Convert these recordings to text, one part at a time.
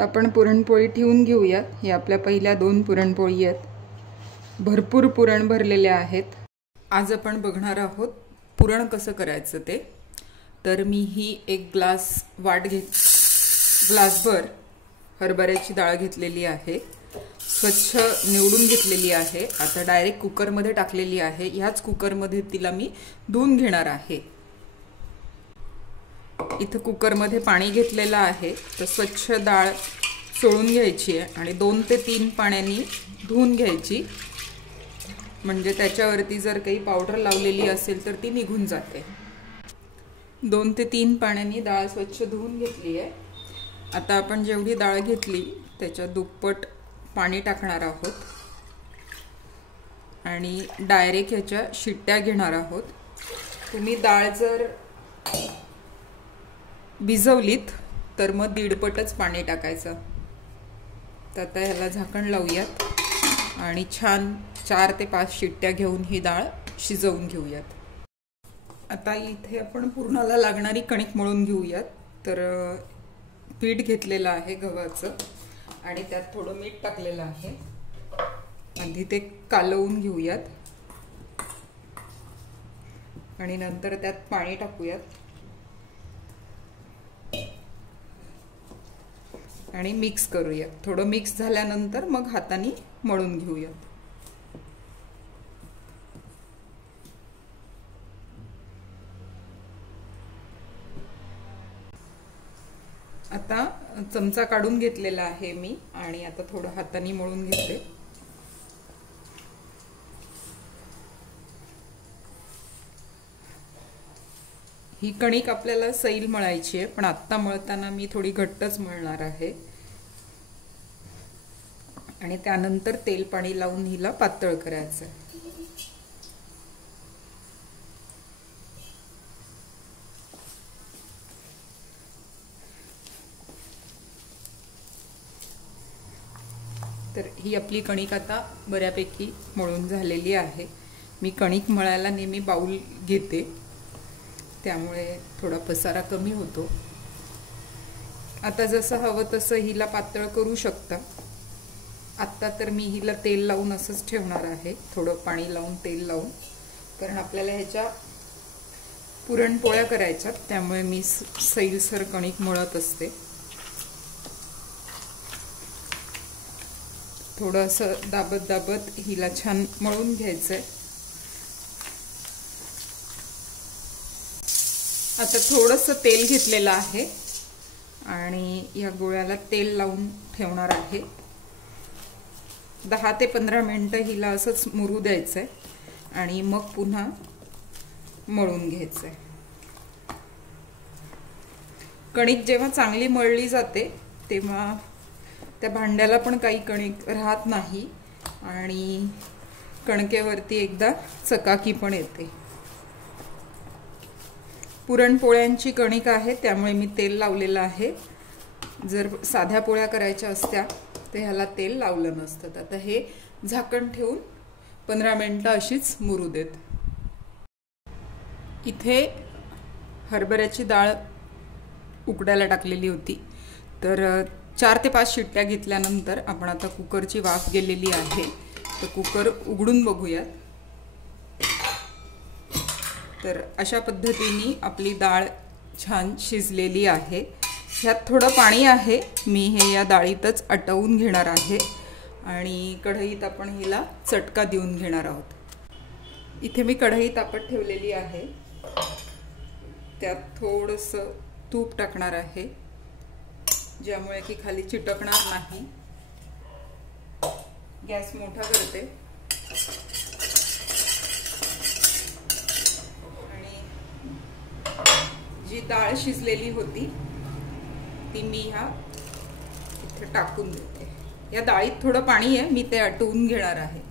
तर आपण पुरणपोळी ठेवून घेऊया। हे आपल्या पहिल्या 2 पुरणपोळी आहेत। भरपूर पुरण भरलेले आहेत। आज आपण बघणार आहोत पुरण कसं करायचं ते। तर मी ही एक ग्लासभर हरभऱ्याची डाळ घेतलेली आहे। स्वच्छ निवडून घेतलेली आहे। आता डायरेक्ट कुकर मध्ये टाकलेली आहे। ह्याच कुकर मध्ये तिला मी धुवून घेणार आहे। इथे कुकर मध्ये पाणी घेतलेलं आहे। तर स्वच्छ डाळ सोळून घ्यायची आहे आणि 2 ते 3 पाण्याने धुवून घ्यायची, म्हणजे त्याच्यावरती जर काही पावडर लावलेली असेल तर ती निघून जाते। 2 ते 3 पाण्याने डाळ स्वच्छ धुवून घेतली आहे। आता आपण जेवढी डाळ घेतली त्याच्या दुप्पट पाणी टाकणार आहोत आणि डायरेक्ट ह्याच्या शिट्ट्या घेणार आहोत। तुम्ही डाळ जर भिजवलीत तर मग 1.5 पटच पाणी टाकायचं। तर आता ह्याला झाकण लावूयात आणि छान 4 ते 5 शिट्ट्या घेऊन ही डाळ शिजवून घेऊयात। आता इथे आपण पुरणाला लागणारी कणिक मळून घेऊयात। तर पीठ घेतलेलं आहे गव्हाचं आणि त्यात थोडं मीठ टाकलेलं आहे। आधी ते कालवून घेऊयात आणि नंतर त्यात पाणी टाकूयात आणि मिक्स करूयात। थोडं मिक्स झाल्यानंतर मग हाताने मळून घेऊयात। आता चमचा काढून घेतलेला आहे मी आणि आता थोडं हाताने मळून घेते। ही कणिक आपल्याला सैल मळायची आहे, पण आता मळताना मी थोडी घट्टच मळणार आहे आणि त्यानंतर तेल पाणी लावून हिला पातळ करायचं। तर ही आपली कणिक आता बऱ्यापैकी मळून झालेली आहे। मी कणिक मळायला नेहमी बाउल घेते, त्यामुळे थोडा पसारा कमी होतो। आता जसं हवं तसं हिला पातळ करू शकता। आता तर मी हिला तेल लावून असंच ठेवणार आहे, थोडं पाणी लावून तेल लावून, कारण आपल्याला ह्याच्या पुरणपोळ्या करायच्यात, त्यामुळे मी सैलसर कणिक मळत असते। थोडं असं दाबत दाबत हिला छान मळून घ्यायचंय। आता थोडंसं तेल घेतलेलं आहे आणि या गोळ्याला तेल लावून ठेवणार आहे। 10 ते 15 मिनिटं हिला असंच मुरू द्यायचंय आणि मग पुन्हा मळून घ्यायचंय। कणिक जेव्हा चांगली मळली जाते तेव्हा त्या भांड्याला पण काही कणिक राहत नाही आणि कणकेवरती एकदा चकाकी पण येते। पुरणपोळ्यांची कणिक आहे त्यामुळे मी तेल लावलेलं आहे। जर साध्या पोळ्या करायच्या असत्या तर ह्याला तेल लावलं नसतं। आता हे झाकण ठेवून 15 मिनिटं अशीच मुरू देत। इथे हरभऱ्याची डाळ उकडायला टाकलेली होती, तर 4 ते 5 शिट्ट्या घेतल्यानंतर आपण आता कुकरची वाफ गेलेली आहे, तर कुकर उघडून बघूयात। तर अशा पद्धतीने आपली डाळ छान शिजलेली आहे। ह्यात थोडं पाणी आहे, मी हे या डाळीतच आटवून घेणार आहे आणि कढईत आपण हिला चटका देऊन घेणार आहोत। इथे मी कढई तापत ठेवलेली आहे, त्यात थोडंसं तूप टाकणार आहे, ज्यामुळे की खाली चिटकणार नाही। गॅस मोठा करते आणि जी डाळ शिजलेली होती ती मी ह्या इथे टाकून देते। या डाळीत थोडं पाणी आहे, मी ते आटवून घेणार आहे।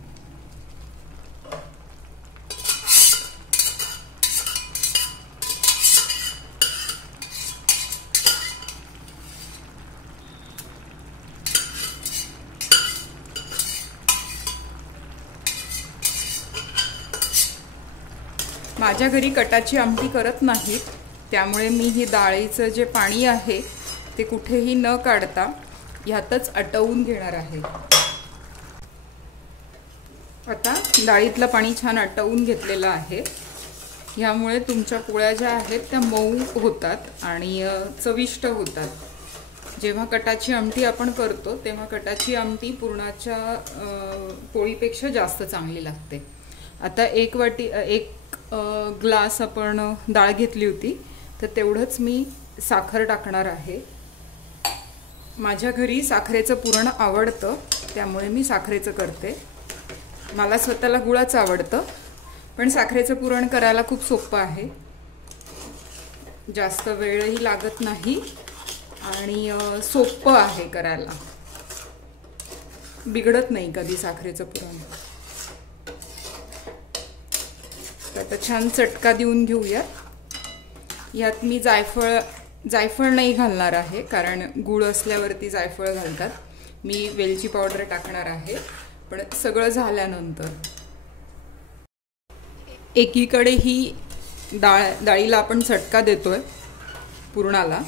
माझ्या घरी कटाची आमटी करत नाहीत, त्यामुळे मी ही डाळीचं जे पाणी आहे ते कुठेही न काढता ह्यातच आटवून घेणार आहे। आता डाळीतलं पाणी छान आटवून घेतलेलं आहे। ह्यामुळे तुमच्या पोळ्या ज्या आहेत त्या मऊ होतात आणि चविष्ट होतात। जेव्हा कटाची आमटी आपण करतो तेव्हा कटाची आमटी पुरणाच्या पोळीपेक्षा जास्त चांगली लागते। आता एक ग्लास आपण डाळ घेतली होती तर तेवढंच मी साखर टाकणार आहे। माझ्या घरी साखरेचं पुरण आवडतं त्यामुळे मी साखरेचं करते। मला स्वतःला गुळाचं आवडतं, पण साखरेचं पुरण करायला खूप सोपं आहे, जास्त वेळही लागत नाही आणि सोपं आहे करायला, बिघडत नाही कधी साखरेचं पुरण। आता छान चटका देऊन घेऊया। यात मी जायफळ नाही घालणार आहे, कारण गूळ असल्यावरती जायफळ घालतात। मी वेलची पावडर टाकणार आहे, पण सगळं झाल्यानंतर। एकीकडे ही डाळीला आपण चटका देतोय पुरणाला,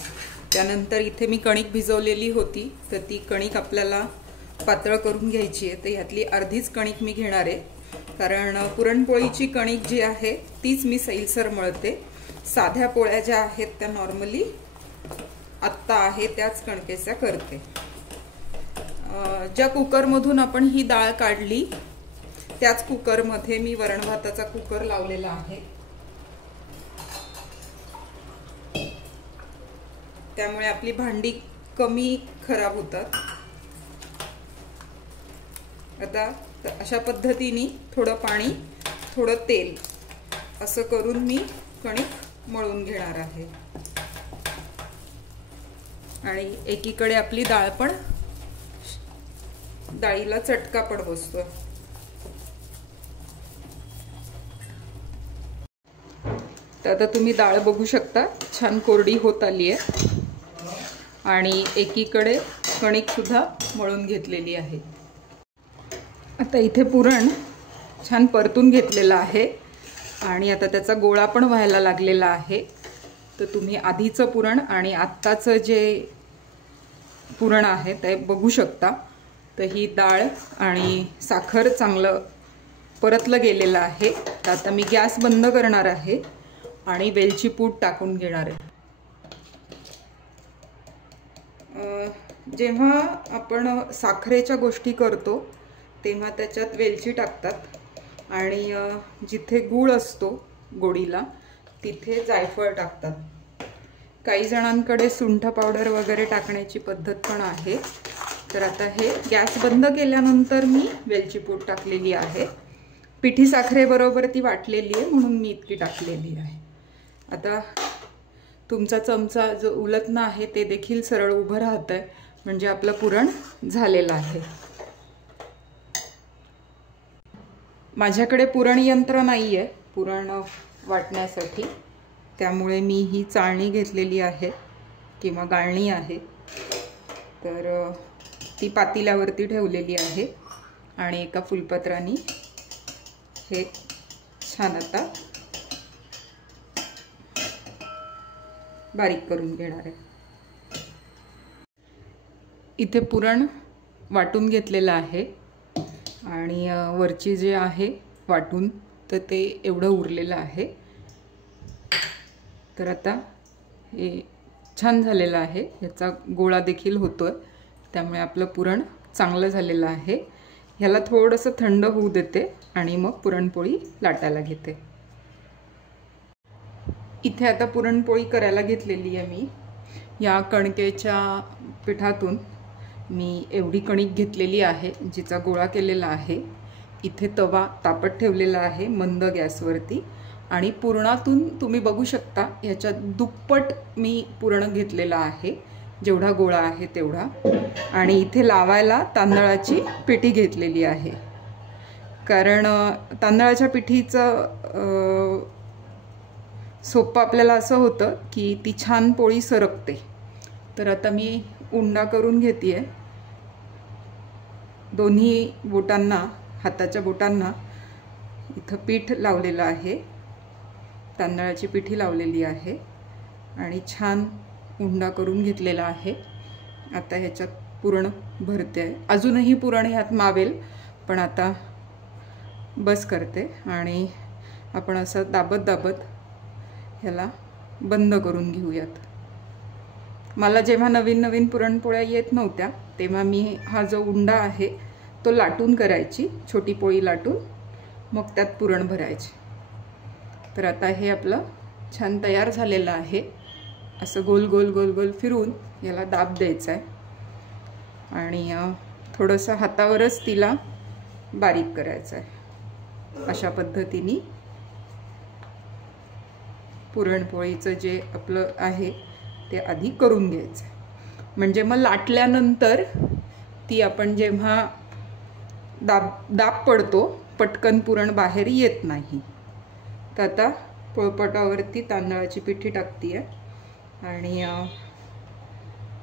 त्यानंतर इथे मी कणिक भिजवलेली होती तर ती कणिक आपल्याला पातळ करून घ्यायची आहे। तर ह्यातली अर्धीच कणिक मी घेणार आहे, कारण पुरणपोळीची कणिक जी आहे तीच मी सैलसर मळते। साध्या पोळ्या ज्या आहेत त्या नॉर्मली आत्ता आहे त्याच कणकेच्या करते। ज्या कुकरमधून आपण ही डाळ काढली त्याच कुकरमध्ये मी वरण भाताचा कुकर लावलेला आहे, त्यामुळे आपली भांडी कमी खराब होतात। आता अशा पद्धतीने थोडं पाणी थोडं तेल असं करून मी कणिक मळून घेणार आहे आणि एकीकडे आपली डाळ पण, डाळीला चटका पण बसतो। तर आता तुम्ही डाळ बघू शकता छान कोरडी होत आली आहे आणि एकीकडे कणिक सुद्धा मळून घेतलेली आहे। आता इथे पुरण छान परतून घेतलेलं आहे आणि आता त्याचा गोळा पण व्हायला लागलेला आहे। तर तुम्ही आधीचं पुरण आणि आत्ताचं जे पुरण आहे ते बघू शकता। तर ही डाळ आणि साखर चांगलं परतलं गेलेलं आहे। तर आता मी गॅस बंद करणार आहे आणि वेलची पूड टाकून घेणार आहे। जेव्हा आपण साखरेच्या गोष्टी करतो तेव्हा त्याच्यात वेलची टाकतात आणि जिथे गूळ असतो गोडीला तिथे जायफळ टाकतात। काही जणांकडे सुंठ पावडर वगैरे टाकण्याची पद्धत पण आहे। तर आता हे गॅस बंद केल्यानंतर मी वेलची पूड टाकलेली आहे। पिठी साखरेबरोबर ती वाटलेली आहे म्हणून मी इतकी टाकलेली आहे। आता तुमचा चमचा जो उलटणं आहे ते देखील सरळ उभं राहतंय, म्हणजे आपलं पुरण झालेलं आहे। माझ्याकडे पुरण यंत्र नाही आहे पुरण वाटण्यासाठी, त्यामुळे मी ही चाळणी घेतलेली आहे किंवा गाळणी आहे। तर ती पातेल्यावरती ठेवलेली आहे आणि एका फुलपत्राने हे छान आता बारीक करून घेणार आहे। इथे पुरण वाटून घेतलेलं आहे आणि वरची जे आहे वाटून तर ते एवढं उरलेलं आहे। तर आता हे छान झालेलं आहे, याचा गोळा देखील होतोय, त्यामुळे आपलं पुरण चांगलं झालेलं आहे। ह्याला थोडंसं थंड होऊ देते आणि मग पुरणपोळी लाटायला घेते। इथे आता पुरणपोळी करायला घेतलेली आहे मी। या कणकेच्या पिठातून मी एवढी कणिक घेतलेली आहे जिचा गोळा केलेला आहे। इथे तवा तापत ठेवलेला आहे मंद गॅसवरती आणि पुरणातून तुम्ही बघू शकता ह्याच्यात दुप्पट मी पुरण घेतलेला आहे, जेवढा गोळा आहे तेवढा। आणि इथे लावायला तांदळाची पिठी घेतलेली आहे, कारण तांदळाच्या पिठीचं सोपं आपल्याला असं होतं की ती छान पोळी सरकते। तर आता मी उंडा करून घेते आहे। दोन्ही बोटांना, हाताच्या बोटांना इथं पीठ लावलेलं आहे, तांदळाची पिठी लावलेली आहे आणि छान उंडा करून घेतलेला आहे। आता ह्याच्यात पुरण भरते आहे. अजूनही पुरण ह्यात मावेल, पण आता बस करते आणि आपण असं दाबत दाबत ह्याला बंद करून घेऊयात. मला जेव्हा नवीन नवीन पुरणपोळ्या येत नव्हत्या तेव्हा मी हा जो उंडा आहे तो लाटून करायची, छोटी पोळी लाटून मग त्यात पुरण भरायचे. तर आता हे आपलं छान तयार झालेलं आहे. असं गोल गोल गोल गोल फिरून याला दाब द्यायचा आहे आणि थोडंसं हातावरच तिला बारीक करायचं आहे. अशा पद्धतीने पुरणपोळीचं जे आपलं आहे ते आधी करून घ्यायचं, म्हणजे मग लाटल्यानंतर ती आपण जेव्हा दाब पडतो पटकन पुरण बाहेर येत नाही. तर आता पोळपाटावरती तांदळाची पिठी टाकते आहे आणि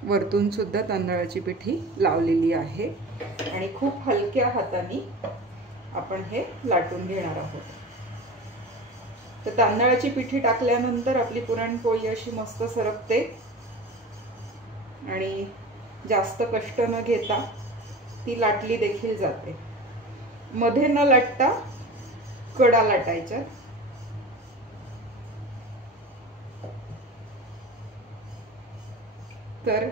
वरतून सुद्धा तांदळाची पिठी लावलेली आहे आणि खूप हलक्या हाताने आपण हे लाटून घेणार आहोत. तर तांदळाची पिठी टाकल्यानंतर आपली पुरणपोळी अशी मस्त सरकते आणि जास्त कष्ट न घेता ती लाटली देखील जाते. मध्ये न लाटता कडा लाटायच्या. तर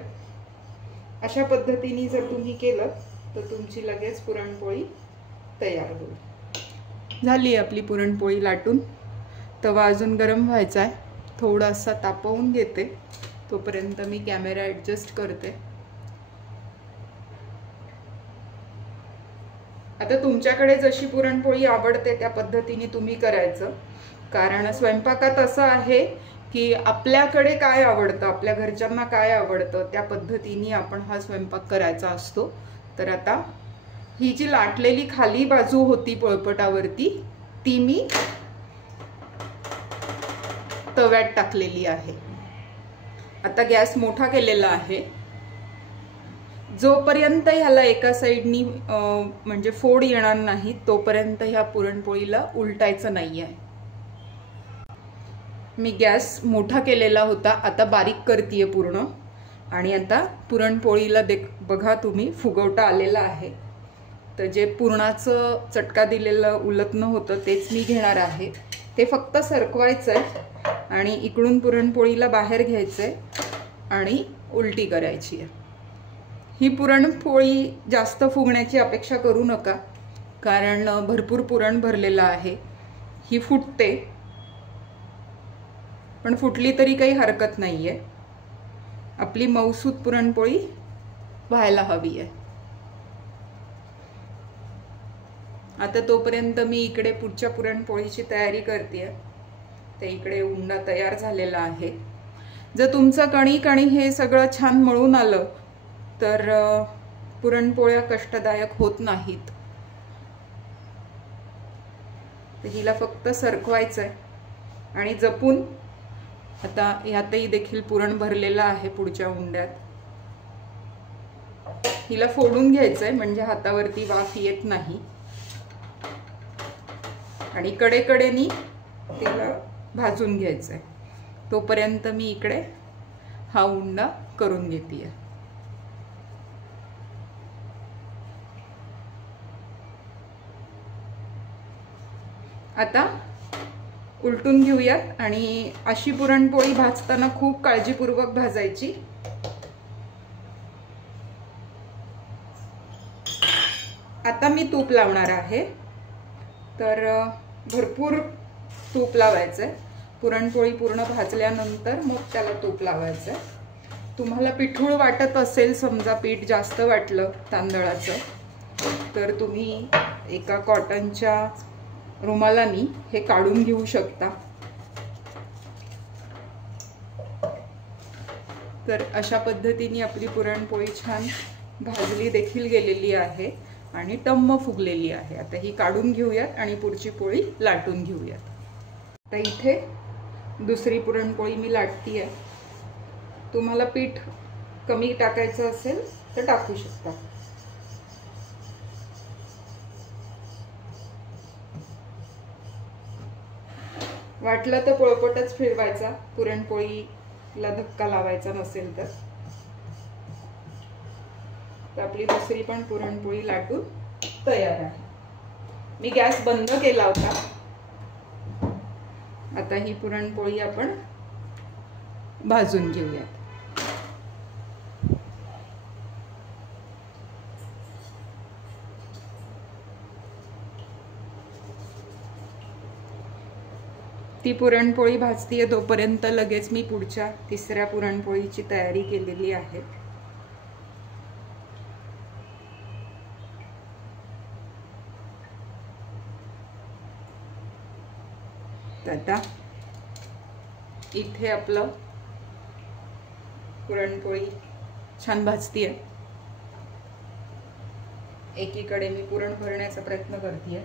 अशा पद्धतीने जर तुम्ही केलं तर तुमची लगेच पुरणपोळी तयार होईल. झाली आपली पुरणपोळी लाटून. तवा अजून गरम व्हायचा आहे, थोडासा तापवून घेते. तोपर्यंत मी कॅमेरा ॲडजस्ट करते. आता तुमच्याकडे जशी पुरणपोळी आवडते त्या पद्धतीने तुम्ही करायचं. कारण स्वयंपाकात असं आहे की आपल्याकडे काय आवडतं, आपल्या घरच्यांना काय आवडतं त्या पद्धतीने आपण हा स्वयंपाक करायचा असतो. तर आता ही जी लाटलेली खाली बाजू होती पोळपाटावरती ती मी तव्यात टाकलेली आहे. आता गॅस मोठा केलेला आहे. जोपर्यंत ह्याला एका साईडनी म्हणजे फोड येणार नाही तोपर्यंत ह्या पुरणपोळीला उलटायचं नाही आहे. मी गॅस मोठा केलेला होता, आता बारीक करतेय पूर्ण. आणि आता पुरणपोळीला बघा तुम्ही फुगवटा आलेला आहे. तर जे पुरणाचं चटका दिलेलं उलटणं होतं तेच मी घेणार आहे. ते फक्त सरकवायचं आहे आणि इकडून पुरणपोळीला बाहेर घ्यायचं आहे आणि उलटी करायची आहे. ही पुरणपोळी जास्त फुगण्याची अपेक्षा करू नका, कारण भरपूर पुरण भरलेलं आहे. ही फुटते, पण फुटली तरी काही हरकत नाही आहे. आपली मऊसूत पुरणपोळी व्हायला हवी आहे. आता तोपर्यंत मी इकडे पुढच्या पुरणपोळीची तयारी करते. ते इकडे उंडा तयार झालेला आहे. जर तुमचं कणिक आणि हे सगळं छान मळून आलं तर पुरणपोळ्या कष्टदायक होत नाहीत. तर हिला फक्त सरकवायचं आहे आणि जपून. आता ह्यातही देखील पुरण भरलेलं आहे पुढच्या उंड्यात. हिला फोडून घ्यायचंय म्हणजे हातावरती वाफ येत नाही आणि कडेकडेनी तिला भाजून घ्यायचंय. तोपर्यंत मी इकडे हा उंडा करून घेते. आता उलटून घेऊयात आणि अशी पुरणपोळी भाजताना खूप काळजीपूर्वक भाजायची. आता मी तूप लावणार आहे. तर भरपूर तूप लावायचंय. पुरणपोळी पूर्ण भाजल्यानंतर मग त्याला तूप लावायचंय. तुम्हाला पिठूळ वाटत असेल, समजा पीठ जास्त वाटलं तांदळाचं, तर तुम्ही एका कॉटनच्या रुमालानी हे काढून घेऊ शकता. तर अशा पद्धतीने आपली पुरणपोळी छान भाजली देखील गेलेली आहे आणि टम्म फुगलेली आहे. आता ही काढून घेऊयात आणि पुढची पोळी लाटून घेऊयात. आता इथे दुसरी पुरणपोळी मी लाटती आहे. तुम्हाला पीठ कमी टाकायचं असेल तर टाकू शकता. वाटलं तर पोळपाटच फिरवायचा, पुरणपोळीला धक्का लावायचा नसेल तर. तर आपली दुसरी पण पुरणपोळी लाटून तयार आहे. मी गॅस बंद केला होता. आता ही पुरणपोळी आपण भाजून घेऊयात. ती पुरणपोळी भाजतीये तोपर्यंत लगेच मी पुढच्या तिसऱ्या पुरणपोळीची तयारी केलेली आहे. आता इथे आपलं पुरणपोळी छान भाजतीये. एकीकडे मी पुरण भरण्याचा प्रयत्न करतेय.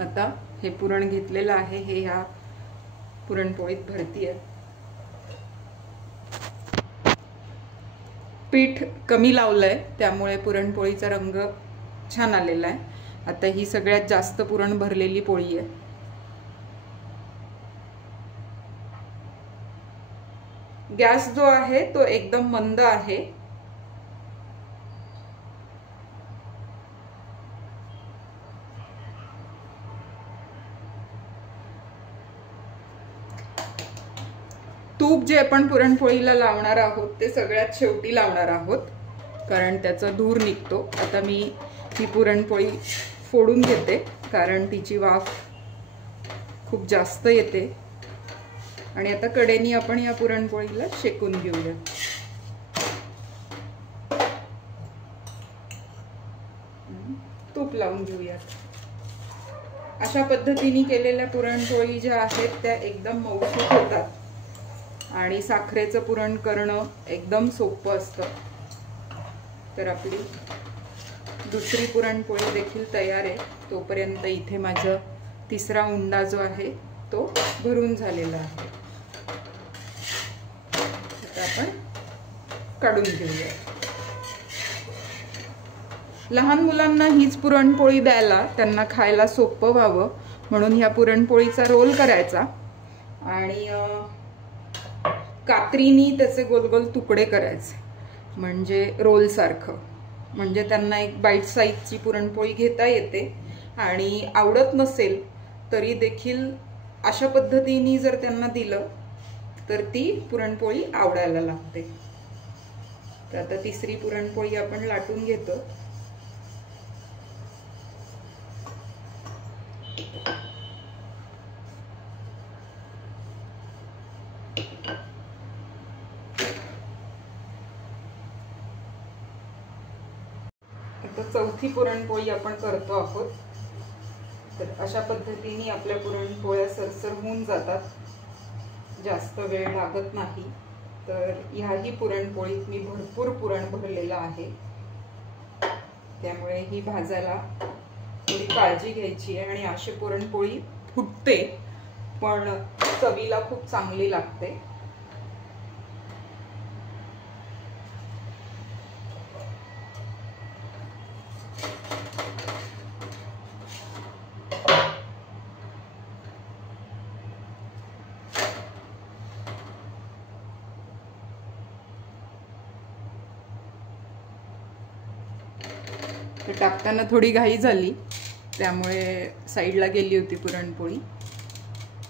आता हे पुरण घेतलेलं आहे, हे ह्या पुरणपोळीत भरतीये. पीठ कमी लावलंय त्यामुळे पुरणपोळीचा रंग छान आलेला आहे. आता ही सगळ्यात जास्त पुरण भरलेली पोळी आहे. गॅस जो आहे तो एकदम मंद आहे. तूप जे आपण पुरणपोळीला लावणार आहोत ते सगळ्यात शेवटी लावणार आहोत, कारण त्याचा धूर निघतो. आता मी ही पुरणपोळी फोडून घेते, कारण तिची वाफ खूप जास्त येते. आणि आता कडेनी आपण या पुरणपोळीला शेकून घेऊया. तूप लावून घेऊया. अशा पद्धतीने केलेल्या पुरणपोळी ज्या आहेत त्या एकदम मऊसूत होतात आणि साखरेचं पुरण करणं एकदम सोपं असतं. तर आपली दुसरी पुरणपोळी देखील तयार आहे. तोपर्यंत इथे माझा तिसरा उंडा जो आहे तो भरून झालेला आहे. आता आपण काढून घेऊया. लहान मुलांना हीच पुरणपोळी द्यायला, त्यांना खायला सोपं व्हावं म्हणून ह्या पुरणपोळीचा रोल करायचा आणि कात्रीनी त्याचे गोल गोल तुकडे करायचे, म्हणजे रोल सारखं. म्हणजे त्यांना एक बाईट साईजची पुरणपोळी घेता येते. आणि आवडत नसेल तरी देखील अशा पद्धतीने जर त्यांना दिलं तर ती पुरणपोळी आवडायला लागते. तर आता तिसरी पुरणपोळी आपण लाटून घेतो. आता चौथी पुरणपोळी आपण करतो आहोत. तर अशा पद्धतीने आपल्या पुरणपोळ्या सरसर होऊन जातात, जास्त वेळ लागत नाही. तर ह्याही पुरणपोळीत मी भरपूर पुरण भरलेलं आहे, त्यामुळे ही भाजायला थोडी काळजी घ्यायची आहे. आणि अशी पुरणपोळी फुटते पण चवीला खूप चांगली लागते. तर टाकताना थोडी घाई झाली त्यामुळे साईडला गेली होती पुरणपोळी.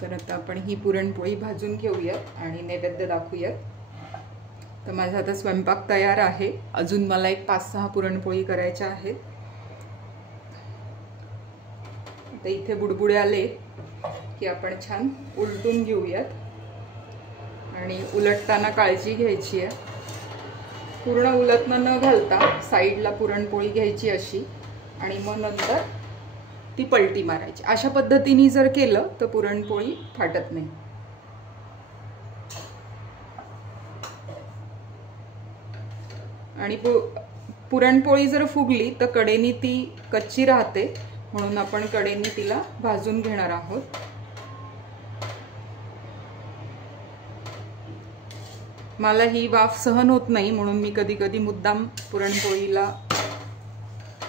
तर आता आपण ही पुरणपोळी भाजून घेऊयात आणि नैवेद्य दाखवूयात. तर माझा आता स्वयंपाक तयार आहे. अजून मला एक 5-6 पुरणपोळी करायच्या आहेत. आता इथे बुडबुडे आले की आपण छान उलटून घेऊयात आणि उलटताना काळजी घ्यायची आहे. पूर्ण उलटणं न घालता साईडला पुरणपोळी घ्यायची अशी आणि मग नंतर ती पलटी मारायची. अशा पद्धतीने जर केलं तर पुरणपोळी फाटत नाही. आणि पुरणपोळी जर फुगली तर कडेनी ती कच्ची राहते, म्हणून आपण कडेनी तिला भाजून घेणार आहोत. मला ही वाफ सहन होत नाही म्हणून मी कधी कधी मुद्दाम पुरणपोळीला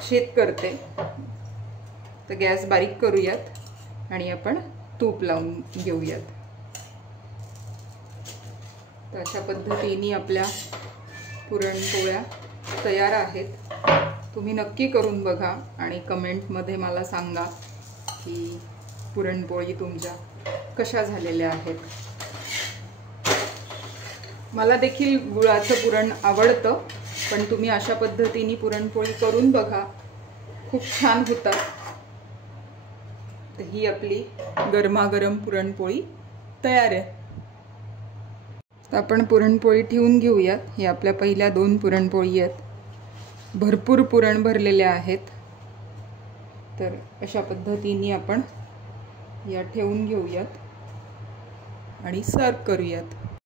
शेत करते. तर गॅस बारीक करूयात. आणि आपण तूप लावून घेऊयात. तर अशा पद्धतीने आपल्या पुरणपोळ्या तयार आहेत. तुम्ही नक्की करून बघा आणि कमेंटमध्ये मला सांगा की पुरणपोळी तुमच्या कशा झालेल्या आहेत. मला देखील गुळाचं पुरण आवडतं, पण तुम्ही अशा पद्धतीने पुरणपोळी करून बघा, खूप छान होतात. तर ही आपली गरमागरम पुरणपोळी तयार आहे. तर आपण पुरणपोळी ठेवून घेऊयात. हे आपल्या पहिल्या 2 पुरणपोळी आहेत. भरपूर पुरण भरलेल्या आहेत. तर अशा पद्धतीने आपण या ठेवून घेऊयात आणि सर्व करूयात.